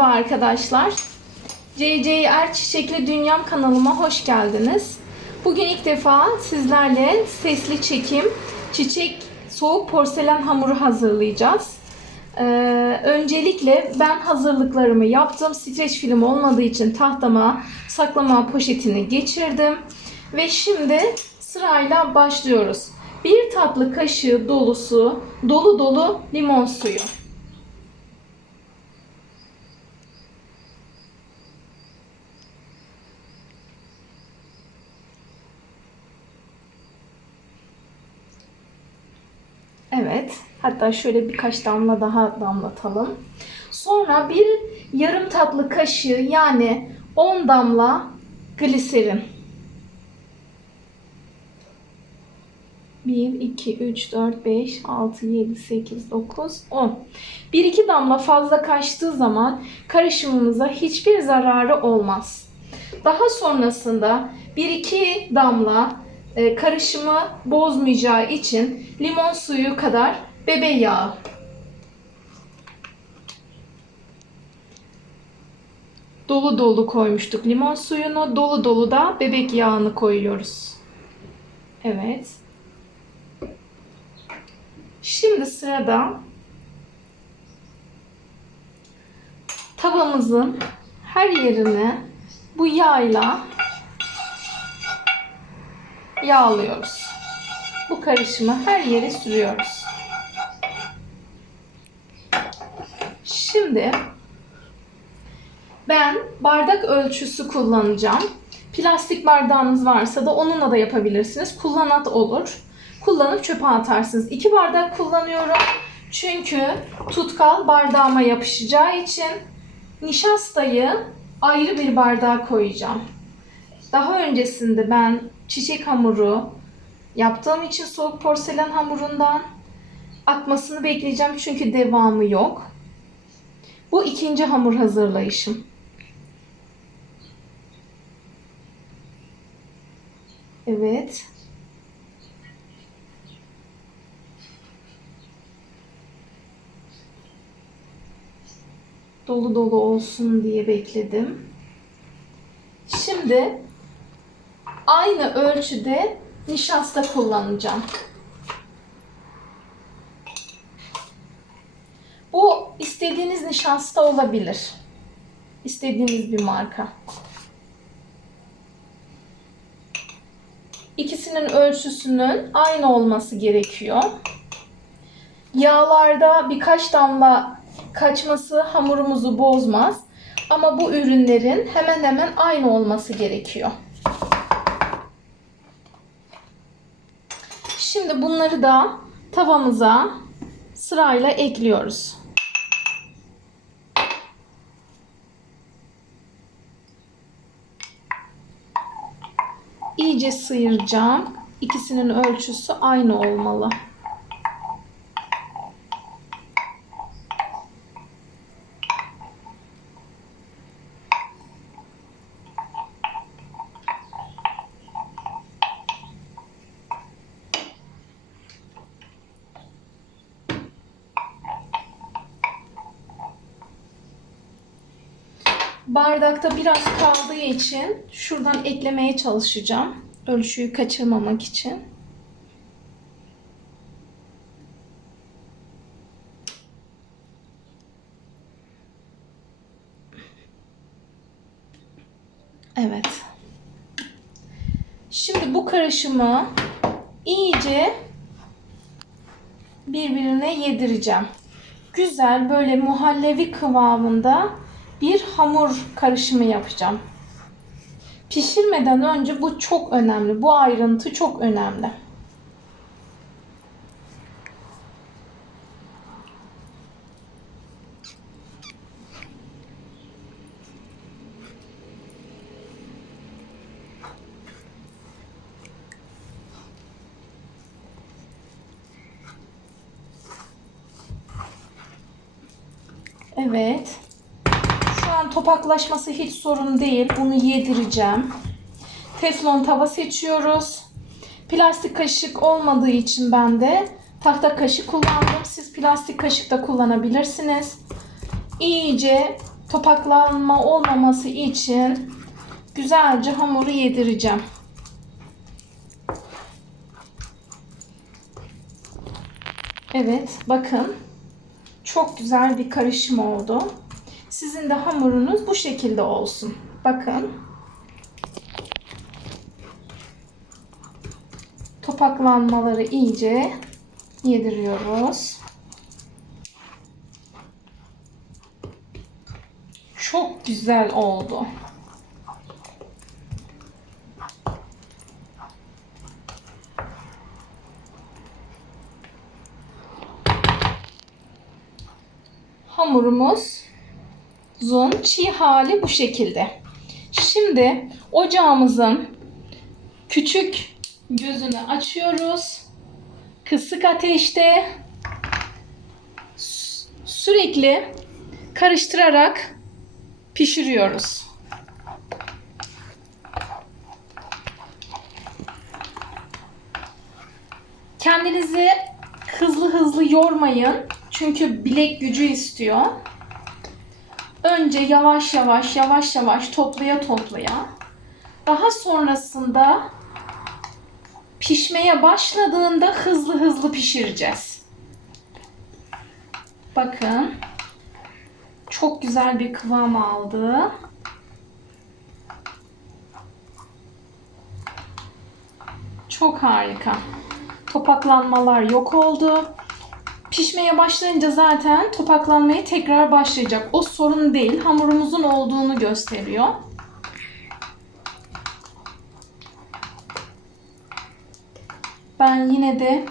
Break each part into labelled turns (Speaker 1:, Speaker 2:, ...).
Speaker 1: Merhaba arkadaşlar. CCR Çiçekli Dünyam kanalıma hoş geldiniz. Bugün ilk defa sizlerle sesli çekim çiçek soğuk porselen hamuru hazırlayacağız. Ee, öncelikle ben hazırlıklarımı yaptım. Streç film olmadığı için tahtama saklama poşetini geçirdim. Ve şimdi sırayla başlıyoruz. Bir tatlı kaşığı dolusu dolu dolu limon suyu. Evet. Hatta şöyle birkaç damla daha damlatalım. Sonra bir yarım tatlı kaşığı yani 10 damla gliserin. 1, 2, 3, 4, 5, 6, 7, 8, 9, 10. 1-2 damla fazla kaçtığı zaman karışımımıza hiçbir zararı olmaz. Daha sonrasında 1-2 damla karışımı bozmayacağı için limon suyu kadar bebe yağı. Dolu dolu koymuştuk limon suyunu. Dolu dolu da bebek yağını koyuyoruz. Evet. Şimdi sırada tavamızın her yerini bu yağla yağlıyoruz. Bu karışımı her yere sürüyoruz. Şimdi ben bardak ölçüsü kullanacağım. Plastik bardağınız varsa da onunla da yapabilirsiniz. Kullanat olur. Kullanıp çöpe atarsınız. İki bardak kullanıyorum. Çünkü tutkal bardağıma yapışacağı için nişastayı ayrı bir bardağa koyacağım. Daha öncesinde ben çiçek hamuru yaptığım için soğuk porselen hamurundan akmasını bekleyeceğim çünkü devamı yok. Bu ikinci hamur hazırlayışım. Evet. Dolu dolu olsun diye bekledim. Şimdi aynı ölçüde nişasta kullanacağım. Bu istediğiniz nişasta olabilir. İstediğiniz bir marka. İkisinin ölçüsünün aynı olması gerekiyor. Yağlarda birkaç damla kaçması hamurumuzu bozmaz. Ama bu ürünlerin hemen hemen aynı olması gerekiyor. Bunları da tavamıza sırayla ekliyoruz. İyice sıyıracağım. İkisinin ölçüsü aynı olmalı. Bardakta biraz kaldığı için şuradan eklemeye çalışacağım. Ölçüyü kaçırmamak için. Evet. Şimdi bu karışımı iyice birbirine yedireceğim. Güzel böyle muhallebi kıvamında hamur karışımı yapacağım. Pişirmeden önce bu çok önemli. Bu ayrıntı çok önemli. Evet. Topaklaşması hiç sorun değil. Bunu yedireceğim. Teflon tava seçiyoruz. Plastik kaşık olmadığı için ben de tahta kaşık kullandım. Siz plastik kaşık da kullanabilirsiniz. İyice topaklanma olmaması için güzelce hamuru yedireceğim. Evet, bakın. Çok güzel bir karışım oldu. Sizin de hamurunuz bu şekilde olsun. Bakın. Topaklanmaları iyice yediriyoruz. Çok güzel oldu. Hamurumuzun çiğ hali bu şekilde. Şimdi ocağımızın küçük gözünü açıyoruz. Kısık ateşte sü- sürekli karıştırarak pişiriyoruz. Kendinizi hızlı hızlı yormayın. Çünkü bilek gücü istiyor. Önce yavaş yavaş yavaş yavaş toplaya toplaya daha sonrasında pişmeye başladığında hızlı hızlı pişireceğiz. Bakın. Çok güzel bir kıvam aldı. Çok harika. Topaklanmalar yok oldu. Pişmeye başlayınca zaten topaklanmaya tekrar başlayacak. O sorun değil. Hamurumuzun olduğunu gösteriyor. Ben yine de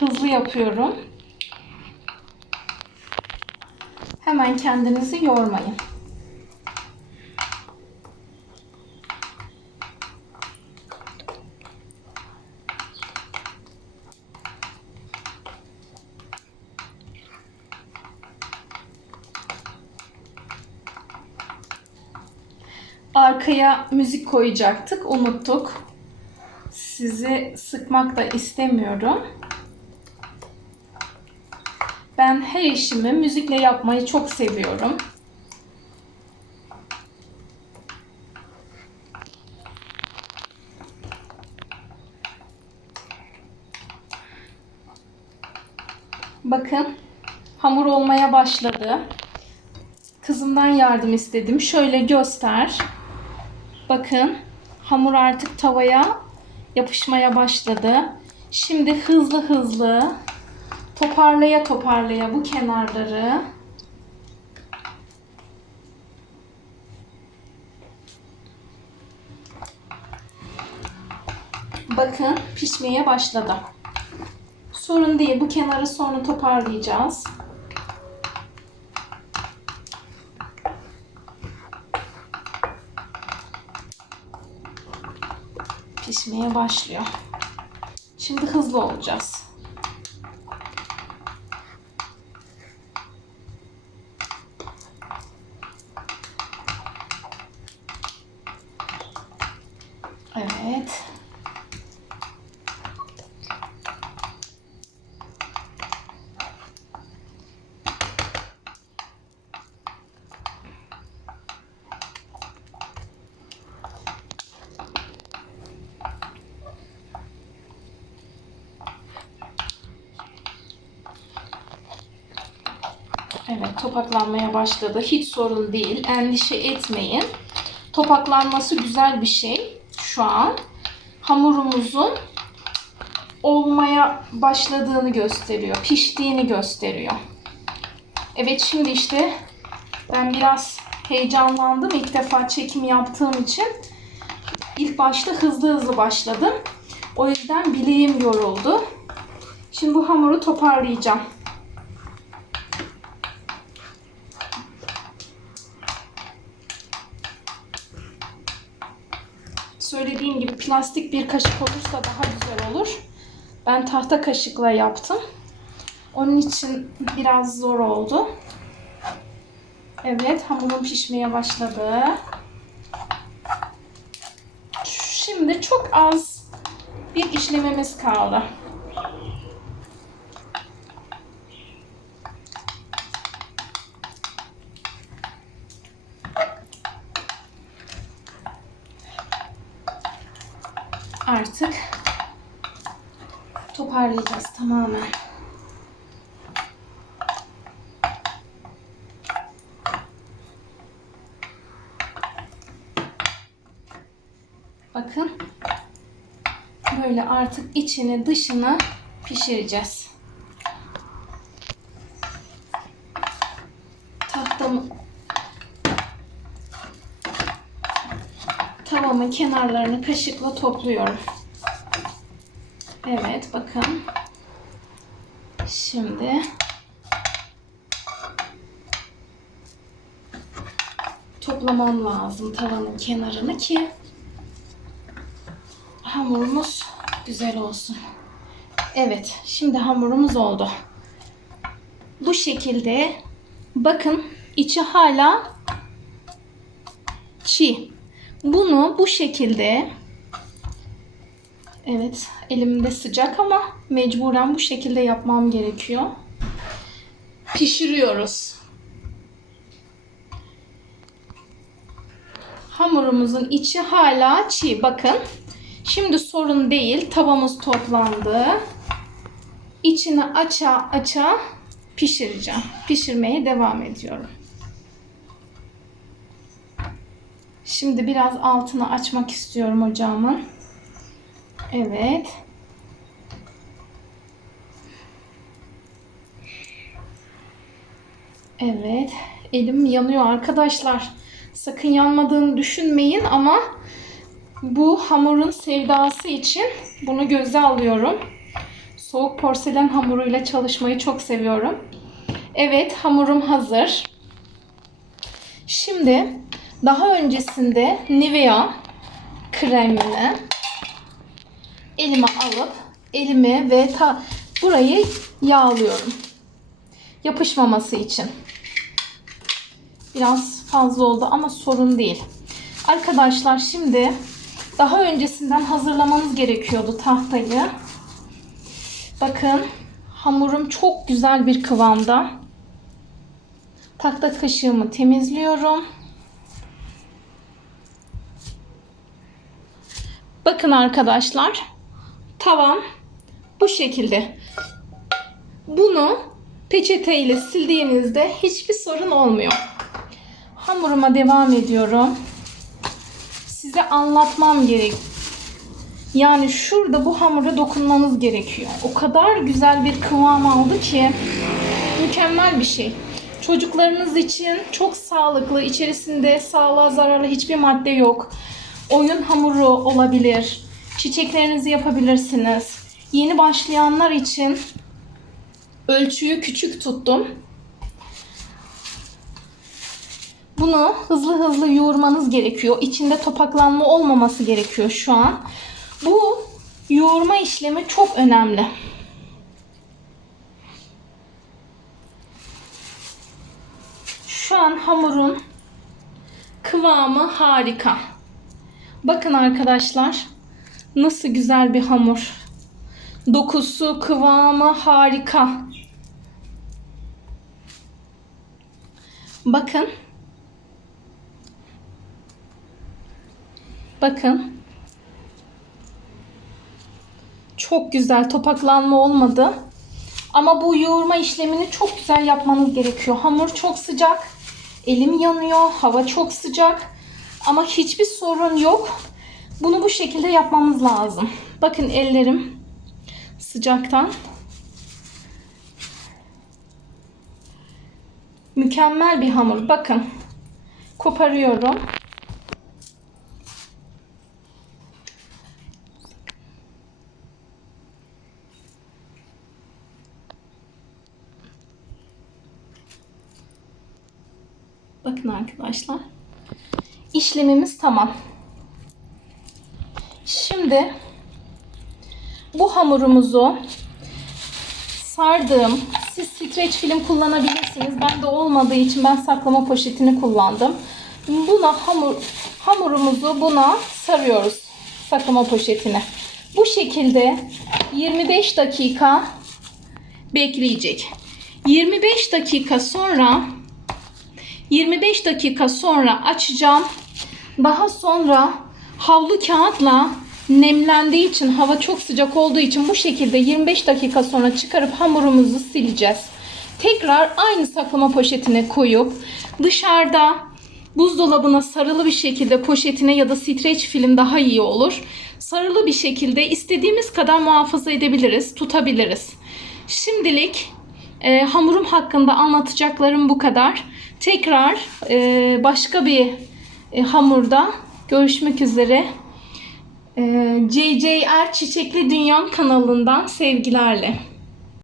Speaker 1: hızlı yapıyorum. Hemen kendinizi yormayın. Müzik koyacaktık, unuttuk. Sizi sıkmak da istemiyorum. Ben her işimi müzikle yapmayı çok seviyorum. Bakın hamur olmaya başladı. Kızımdan yardım istedim. Şöyle göster. Bakın hamur artık tavaya yapışmaya başladı. Şimdi hızlı hızlı toparlaya toparlaya bu kenarları bakın pişmeye başladı. Sorun değil. Bu kenarı sonra toparlayacağız. Pişmeye başlıyor. Şimdi hızlı olacağız. Evet. Evet, topaklanmaya başladı. Hiç sorun değil. Endişe etmeyin. Topaklanması güzel bir şey şu an. Hamurumuzun olmaya başladığını gösteriyor. Piştiğini gösteriyor. Evet, şimdi işte ben biraz heyecanlandım. İlk defa çekim yaptığım için ilk başta hızlı hızlı başladım. O yüzden bileğim yoruldu. Şimdi bu hamuru toparlayacağım. Plastik bir kaşık olursa daha güzel olur. Ben tahta kaşıkla yaptım. Onun için biraz zor oldu. Evet, hamurum pişmeye başladı. Şimdi çok az bir işlememiz kaldı. artık toparlayacağız tamamen. Bakın. Böyle artık içini dışını pişireceğiz. Tahtamı tavamın kenarlarını kaşıkla topluyorum. Evet bakın. Şimdi toplamam lazım tavanın kenarını ki hamurumuz güzel olsun. Evet, şimdi hamurumuz oldu. Bu şekilde bakın içi hala çiğ. Bunu bu şekilde Evet, elimde sıcak ama mecburen bu şekilde yapmam gerekiyor. Pişiriyoruz. Hamurumuzun içi hala çiğ. Bakın. Şimdi sorun değil. Tavamız toplandı. İçini aça aça pişireceğim. Pişirmeye devam ediyorum. Şimdi biraz altını açmak istiyorum ocağımın. Evet. Evet. Elim yanıyor arkadaşlar. Sakın yanmadığını düşünmeyin ama bu hamurun sevdası için bunu göze alıyorum. Soğuk porselen hamuruyla çalışmayı çok seviyorum. Evet, hamurum hazır. Şimdi daha öncesinde Nivea kremini elime alıp elimi ve ta burayı yağlıyorum. Yapışmaması için. Biraz fazla oldu ama sorun değil. Arkadaşlar şimdi daha öncesinden hazırlamanız gerekiyordu tahtayı. Bakın hamurum çok güzel bir kıvamda. Tahta kaşığımı temizliyorum. Bakın arkadaşlar tavam bu şekilde. Bunu peçete ile sildiğinizde hiçbir sorun olmuyor. Hamuruma devam ediyorum. Size anlatmam gerek. Yani şurada bu hamura dokunmanız gerekiyor. O kadar güzel bir kıvam aldı ki mükemmel bir şey. Çocuklarınız için çok sağlıklı, içerisinde sağlığa zararlı hiçbir madde yok. Oyun hamuru olabilir. Çiçeklerinizi yapabilirsiniz. Yeni başlayanlar için ölçüyü küçük tuttum. Bunu hızlı hızlı yoğurmanız gerekiyor. İçinde topaklanma olmaması gerekiyor şu an. Bu yoğurma işlemi çok önemli. Şu an hamurun kıvamı harika. Bakın arkadaşlar nasıl güzel bir hamur. Dokusu, kıvamı harika. Bakın. Bakın. Çok güzel topaklanma olmadı. Ama bu yoğurma işlemini çok güzel yapmanız gerekiyor. Hamur çok sıcak. Elim yanıyor. Hava çok sıcak. Ama hiçbir sorun yok. Bunu bu şekilde yapmamız lazım. Bakın ellerim sıcaktan. Mükemmel bir hamur. Bakın. Koparıyorum. Bakın arkadaşlar. İşlemimiz tamam. Şimdi bu hamurumuzu sardım. Siz streç film kullanabilirsiniz. Ben de olmadığı için ben saklama poşetini kullandım. Buna hamur hamurumuzu buna sarıyoruz. Saklama poşetine. Bu şekilde 25 dakika bekleyecek. 25 dakika sonra 25 dakika sonra açacağım. Daha sonra havlu kağıtla nemlendiği için hava çok sıcak olduğu için bu şekilde 25 dakika sonra çıkarıp hamurumuzu sileceğiz. Tekrar aynı saklama poşetine koyup dışarıda buzdolabına sarılı bir şekilde poşetine ya da streç film daha iyi olur. Sarılı bir şekilde istediğimiz kadar muhafaza edebiliriz, tutabiliriz. Şimdilik e, hamurum hakkında anlatacaklarım bu kadar. Tekrar e, başka bir e, hamurda görüşmek üzere. E, CCR Çiçekli Dünya kanalından sevgilerle.